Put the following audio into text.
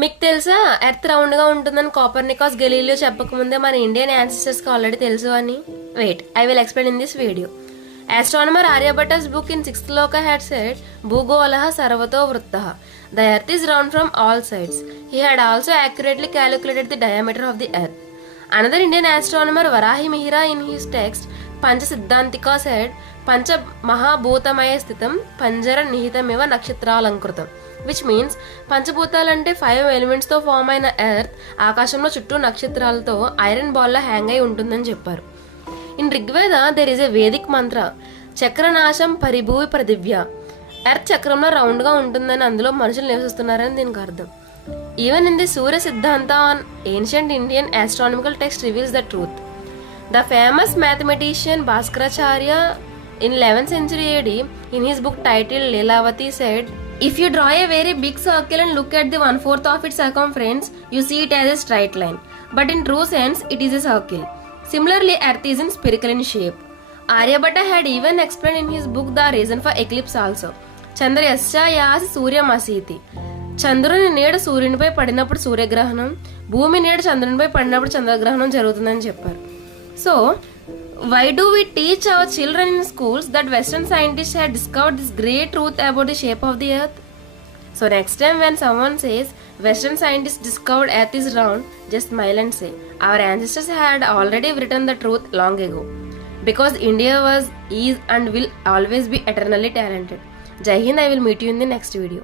మీకు తెలుసా earth round గా ఉంటుందని కోపర్నికస్ గెలీలియో చెప్పకముందే మన ఇండియన్ యాన్సిస్టర్స్ కి ఆల్రెడీ తెలుసు అని? Wait, I will explain in this video. Astronomer Aryabhata's book in 6th Loka had said, Bhugolaha Sarvato Vrittaha. The earth is round from all sides. He had also accurately calculated the diameter of the earth. Another Indian astronomer Varahi Mihira in his text, Pancha Siddhantika said, Pancha Mahabhutamaya Sthitam Panjara Nihitameva Nakshatralankrutam. Which means, పంచభూతాలంటే 5 ఎలిమెంట్స్ తో ఫామ్ అయిన ఎర్త్ ఆకాశంలో చుట్టూ నక్షత్రాలతో iron ball లా హ్యాంగ్ అయి ఉంటుందని చెప్పారు. In Rigveda, there is a Vedic mantra, చక్రనాశం పరిభూవి ప్రదివ్య. ఎర్త్ చక్రంలో రౌండ్ గా ఉంటుందని అందులో మనుషులు నివసిస్తున్నారని దీనికి అర్థం. ఈవెన్ ఇన్ ది సూర్య సిద్ధాంత on ancient Indian astronomical text reveals the truth. The famous mathematician Bhaskaracharya in 11th century AD, in his book titled Leelavati said, if you draw a very big circle and look at the 1/4 of its circumference, you see it as a straight line. But in true sense, it is a circle. Similarly, Earth is in spherical in shape. Aryabhatta had even explained in his book the reason for eclipse also. Chandrayasya yas suryamasiiti. చంద్రుని నీడ సూర్యునిపై పడినప్పుడు సూర్యగ్రహణం, భూమి నీడ చంద్రునిపై పడినప్పుడు చంద్రగ్రహణం జరుగుతుందని చెప్పారు. So why do we teach our children in schools that Western scientists had discovered this great truth about the shape of the earth? So next time when someone says Western scientists discovered earth is round, just smile and say, our ancestors had already written the truth long ago. Because India was, is and will always be eternally talented. Jai Hind, I will meet you in the next video.